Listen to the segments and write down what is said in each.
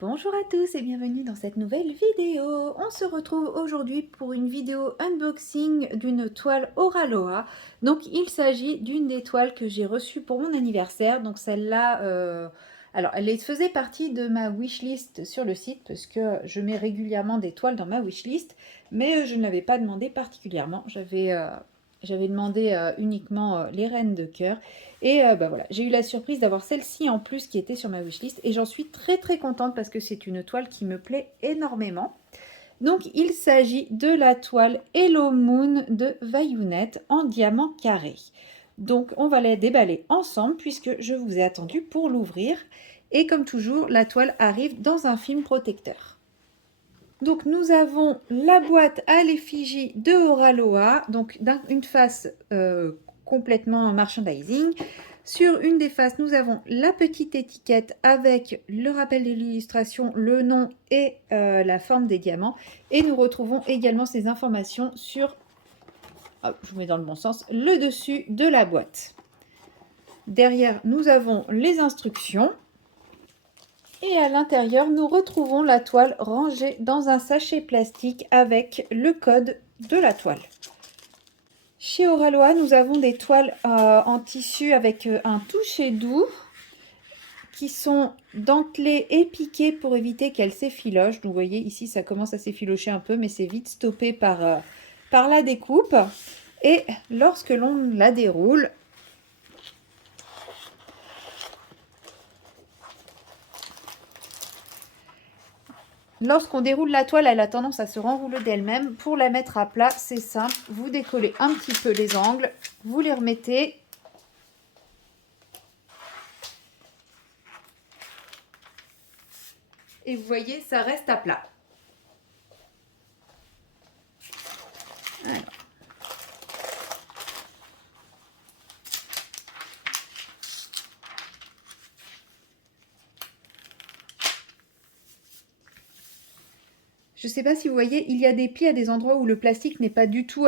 Bonjour à tous et bienvenue dans cette nouvelle vidéo. On se retrouve aujourd'hui pour une vidéo unboxing d'une toile Oraloa. Donc il s'agit d'une des toiles que j'ai reçues pour mon anniversaire. Donc celle-là, alors elle faisait partie de ma wishlist sur le site parce que je mets régulièrement des toiles dans ma wishlist, mais je ne l'avais pas demandé particulièrement. J'avais demandé uniquement les reines de cœur. Et bah voilà, j'ai eu la surprise d'avoir celle-ci en plus qui était sur ma wishlist et j'en suis très contente parce que c'est une toile qui me plaît énormément. Donc il s'agit de la toile Hello Moon de Vayounet en diamant carré. Donc on va la déballer ensemble puisque je vous ai attendu pour l'ouvrir. Et comme toujours, la toile arrive dans un film protecteur. Donc nous avons la boîte à l'effigie de Oraloa, donc une face complètement merchandising. Sur une des faces, nous avons la petite étiquette avec le rappel de l'illustration, le nom et la forme des diamants. Et nous retrouvons également ces informations sur, hop, je vous mets dans le bon sens, le dessus de la boîte. Derrière, nous avons les instructions. Et à l'intérieur, nous retrouvons la toile rangée dans un sachet plastique avec le code de la toile. Chez Oraloa, nous avons des toiles en tissu avec un toucher doux qui sont dentelées et piquées pour éviter qu'elles s'effilochent. Donc vous voyez ici, ça commence à s'effilocher un peu, mais c'est vite stoppé par la découpe. Et lorsque l'on la déroule, lorsqu'on déroule la toile, elle a tendance à se renrouler d'elle-même. Pour la mettre à plat, c'est simple. Vous décollez un petit peu les angles, vous les remettez. Et vous voyez, ça reste à plat. Alors. Je ne sais pas si vous voyez, il y a des plis à des endroits où le plastique n'est pas du tout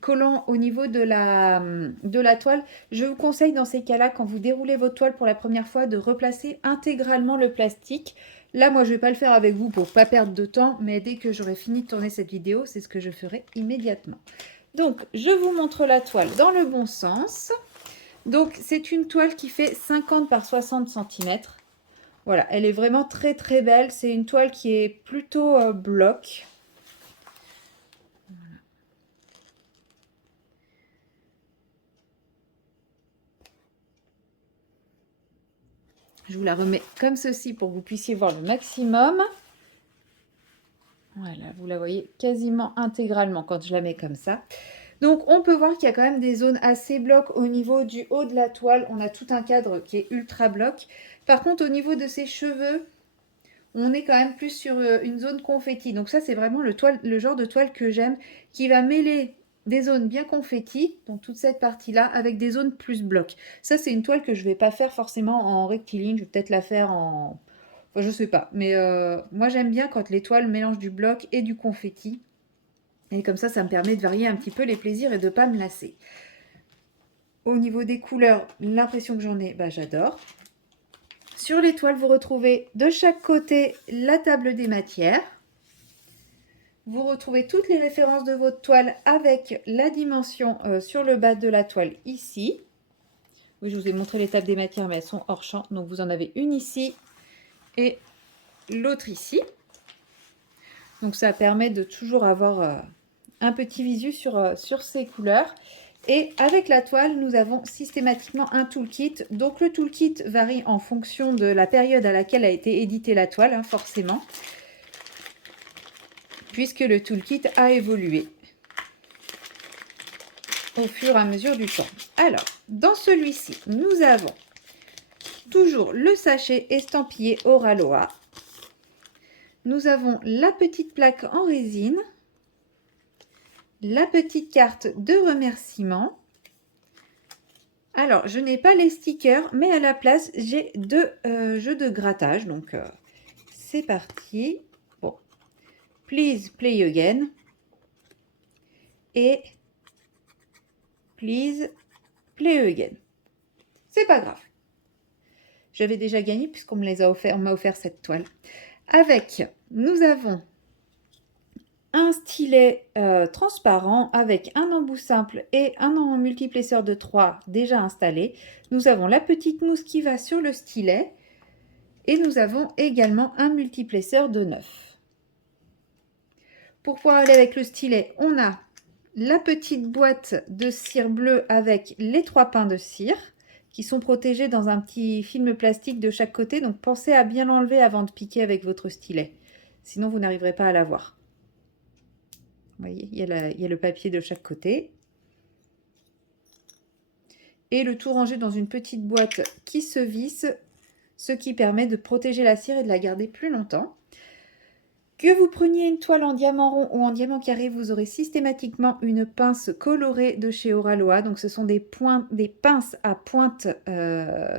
collant au niveau de la toile. Je vous conseille dans ces cas-là, quand vous déroulez votre toile pour la première fois, de replacer intégralement le plastique. Là, moi, je ne vais pas le faire avec vous pour ne pas perdre de temps, mais dès que j'aurai fini de tourner cette vidéo, c'est ce que je ferai immédiatement. Donc, je vous montre la toile dans le bon sens. Donc, c'est une toile qui fait 50 par 60 cm. Voilà, elle est vraiment très belle. C'est une toile qui est plutôt bloc. Voilà. Je vous la remets comme ceci pour que vous puissiez voir le maximum. Voilà, vous la voyez quasiment intégralement quand je la mets comme ça. Donc, on peut voir qu'il y a quand même des zones assez blocs au niveau du haut de la toile. On a tout un cadre qui est ultra bloc. Par contre, au niveau de ses cheveux, on est quand même plus sur une zone confetti. Donc ça, c'est vraiment le genre de toile que j'aime, qui va mêler des zones bien confetti, donc toute cette partie-là, avec des zones plus bloc. Ça, c'est une toile que je ne vais pas faire forcément en rectiligne. Je vais peut-être la faire en... Enfin, je ne sais pas. Mais moi, j'aime bien quand les toiles mélangent du bloc et du confetti. Et comme ça me permet de varier un petit peu les plaisirs et de ne pas me lasser. Au niveau des couleurs, l'impression que j'en ai, bah, j'adore. Sur les toiles, vous retrouvez de chaque côté la table des matières. Vous retrouvez toutes les références de votre toile avec la dimension sur le bas de la toile ici. Oui, je vous ai montré les tables des matières, mais elles sont hors champ. Donc, vous en avez une ici et l'autre ici. Donc, ça permet de toujours avoir un petit visu sur ces couleurs. Et avec la toile, nous avons systématiquement un toolkit. Donc, le toolkit varie en fonction de la période à laquelle a été éditée la toile, hein, forcément, puisque le toolkit a évolué au fur et à mesure du temps. Alors, dans celui-ci, nous avons toujours le sachet estampillé Oraloa. Nous avons la petite plaque en résine, la petite carte de remerciement. Alors, je n'ai pas les stickers, mais à la place, j'ai deux jeux de grattage. Donc, c'est parti. Bon, please play again. Et please play again. C'est pas grave. J'avais déjà gagné puisqu'on me les a offert, on m'a offert cette toile. Avec, nous avons un stylet transparent avec un embout simple et un multiplesseur de 3 déjà installé. Nous avons la petite mousse qui va sur le stylet et nous avons également un multiplesseur de 9. Pour pouvoir aller avec le stylet, on a la petite boîte de cire bleue avec les 3 pains de cire qui sont protégés dans un petit film plastique de chaque côté. Donc pensez à bien l'enlever avant de piquer avec votre stylet. Sinon, vous n'arriverez pas à l'avoir. Vous voyez, il y a le papier de chaque côté. Et le tout rangé dans une petite boîte qui se visse, ce qui permet de protéger la cire et de la garder plus longtemps. Que vous preniez une toile en diamant rond ou en diamant carré, vous aurez systématiquement une pince colorée de chez Oraloa. Donc ce sont des pinces à pointe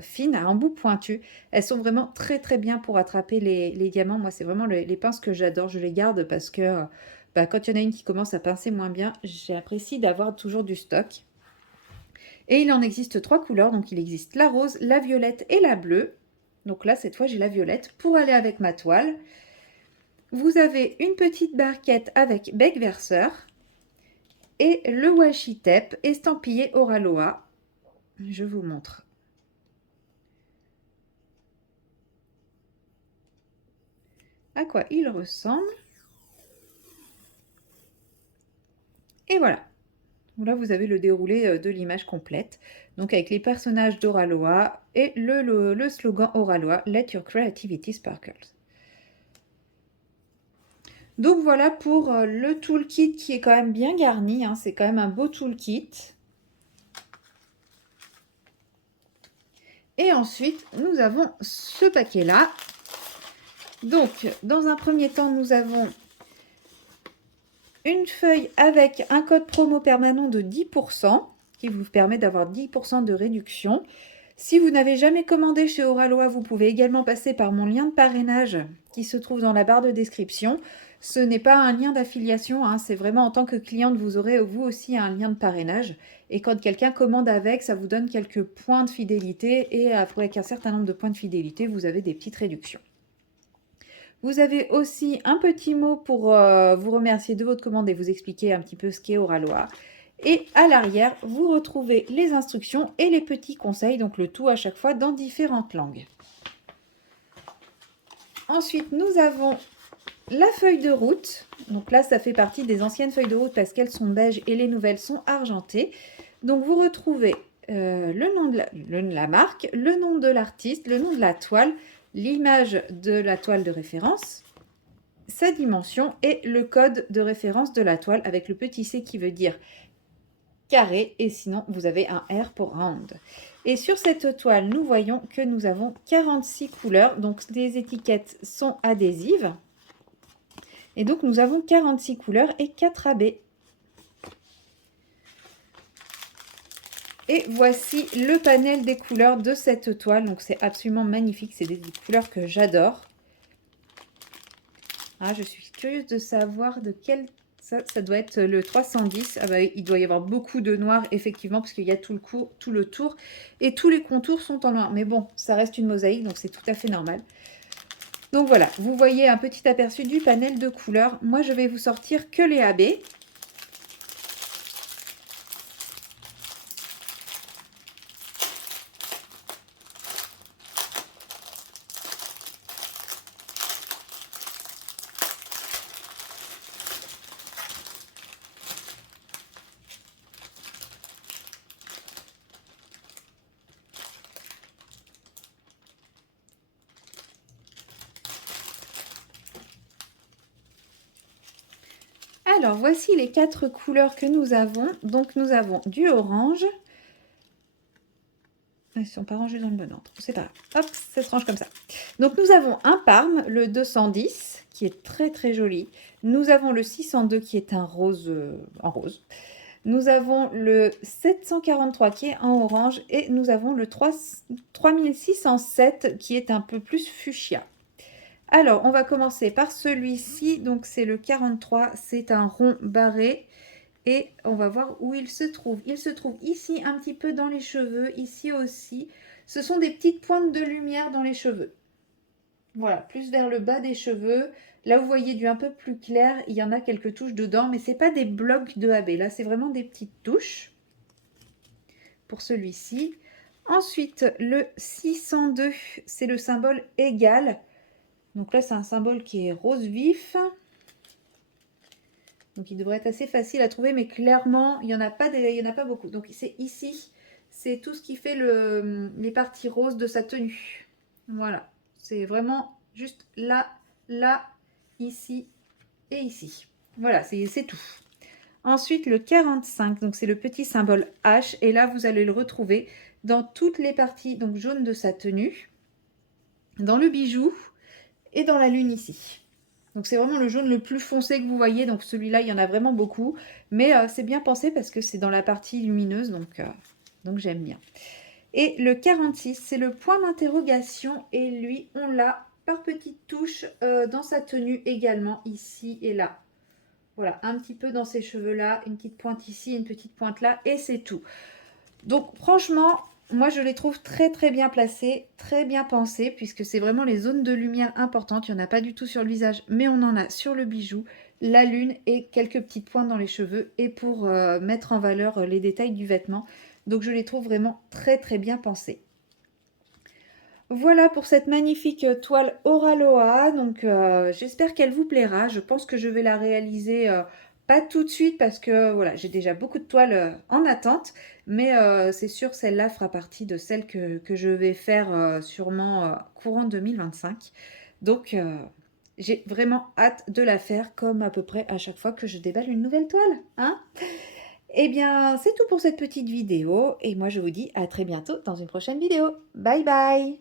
fine, à embout pointu. Elles sont vraiment très très bien pour attraper les diamants. Moi, c'est vraiment les pinces que j'adore. Je les garde parce que quand il y en a une qui commence à pincer moins bien, j'apprécie d'avoir toujours du stock. Et il en existe 3 couleurs. Donc il existe la rose, la violette et la bleue. Donc là, cette fois, j'ai la violette pour aller avec ma toile. Vous avez une petite barquette avec bec verseur et le washi tape estampillé Oraloa. Je vous montre. À quoi il ressemble. Et voilà. Là, vous avez le déroulé de l'image complète. Donc avec les personnages d'Oraloa et le slogan Oraloa, Let your creativity sparkle. Donc voilà pour le toolkit qui est quand même bien garni. Hein. C'est quand même un beau toolkit. Et ensuite, nous avons ce paquet-là. Donc, dans un premier temps, nous avons une feuille avec un code promo permanent de 10% qui vous permet d'avoir 10% de réduction. Si vous n'avez jamais commandé chez Oraloa, vous pouvez également passer par mon lien de parrainage qui se trouve dans la barre de description. Ce n'est pas un lien d'affiliation, hein, c'est vraiment en tant que cliente, vous aurez vous aussi un lien de parrainage. Et quand quelqu'un commande avec, ça vous donne quelques points de fidélité et avec un certain nombre de points de fidélité, vous avez des petites réductions. Vous avez aussi un petit mot pour vous remercier de votre commande et vous expliquer un petit peu ce qu'est Oraloa. Et à l'arrière, vous retrouvez les instructions et les petits conseils, donc le tout à chaque fois dans différentes langues. Ensuite, nous avons la feuille de route. Donc là, ça fait partie des anciennes feuilles de route parce qu'elles sont beiges et les nouvelles sont argentées. Donc vous retrouvez le nom de la marque, le nom de l'artiste, le nom de la toile, l'image de la toile de référence, sa dimension et le code de référence de la toile avec le petit C qui veut dire carré et sinon vous avez un R pour round. Et sur cette toile, nous voyons que nous avons 46 couleurs, donc les étiquettes sont adhésives. Et donc nous avons 46 couleurs et 4 AB. Et voici le panel des couleurs de cette toile. Donc c'est absolument magnifique, c'est des couleurs que j'adore. Ah, je suis curieuse de savoir de quel... Ça doit être le 310. Ah bah, il doit y avoir beaucoup de noir, effectivement, parce qu'il y a tout le tour. Et tous les contours sont en noir. Mais bon, ça reste une mosaïque, donc c'est tout à fait normal. Donc voilà, vous voyez un petit aperçu du panel de couleurs. Moi, je vais vous sortir que les AB. Alors, voici les 4 couleurs que nous avons. Donc, nous avons du orange. Ils ne sont pas rangés dans le bon ordre. C'est pas grave. Hop, ça se range comme ça. Donc, nous avons un Parme, le 210, qui est très très joli. Nous avons le 602, qui est un rose en rose. Nous avons le 743, qui est en orange. Et nous avons le 3607, qui est un peu plus fuchsia. Alors, on va commencer par celui-ci. Donc, c'est le 43. C'est un rond barré. Et on va voir où il se trouve. Il se trouve ici, un petit peu dans les cheveux. Ici aussi. Ce sont des petites pointes de lumière dans les cheveux. Voilà, plus vers le bas des cheveux. Là, vous voyez du un peu plus clair, il y en a quelques touches dedans, mais c'est pas des blocs de AB. Là, c'est vraiment des petites touches pour celui-ci. Ensuite, le 602, c'est le symbole égal. Donc là, c'est un symbole qui est rose vif. Donc il devrait être assez facile à trouver, mais clairement, il n'y en a pas beaucoup. Donc c'est ici, c'est tout ce qui fait les parties roses de sa tenue. Voilà, c'est vraiment juste là, là, ici et ici. Voilà, c'est tout. Ensuite, le 45, donc c'est le petit symbole H, et là, vous allez le retrouver dans toutes les parties donc jaunes de sa tenue, dans le bijou et dans la lune ici. Donc c'est vraiment le jaune le plus foncé que vous voyez, donc celui-là, il y en a vraiment beaucoup, mais c'est bien pensé parce que c'est dans la partie lumineuse, donc j'aime bien. Et le 46, c'est le point d'interrogation, et lui, on l'a par petites touches dans sa tenue également, ici et là. Voilà, un petit peu dans ses cheveux là, une petite pointe ici, une petite pointe là, et c'est tout. Donc franchement, moi je les trouve très très bien placés, très bien pensés, puisque c'est vraiment les zones de lumière importantes. Il n'y en a pas du tout sur le visage, mais on en a sur le bijou, la lune et quelques petites pointes dans les cheveux, et pour mettre en valeur les détails du vêtement. Donc je les trouve vraiment très très bien pensés. Voilà pour cette magnifique toile Oraloa. Donc j'espère qu'elle vous plaira. Je pense que je vais la réaliser pas tout de suite parce que voilà, j'ai déjà beaucoup de toiles en attente. Mais c'est sûr, celle-là fera partie de celles que je vais faire sûrement courant 2025. Donc j'ai vraiment hâte de la faire comme à peu près à chaque fois que je déballe une nouvelle toile. Hein? Eh bien, c'est tout pour cette petite vidéo. Et moi, je vous dis à très bientôt dans une prochaine vidéo. Bye bye!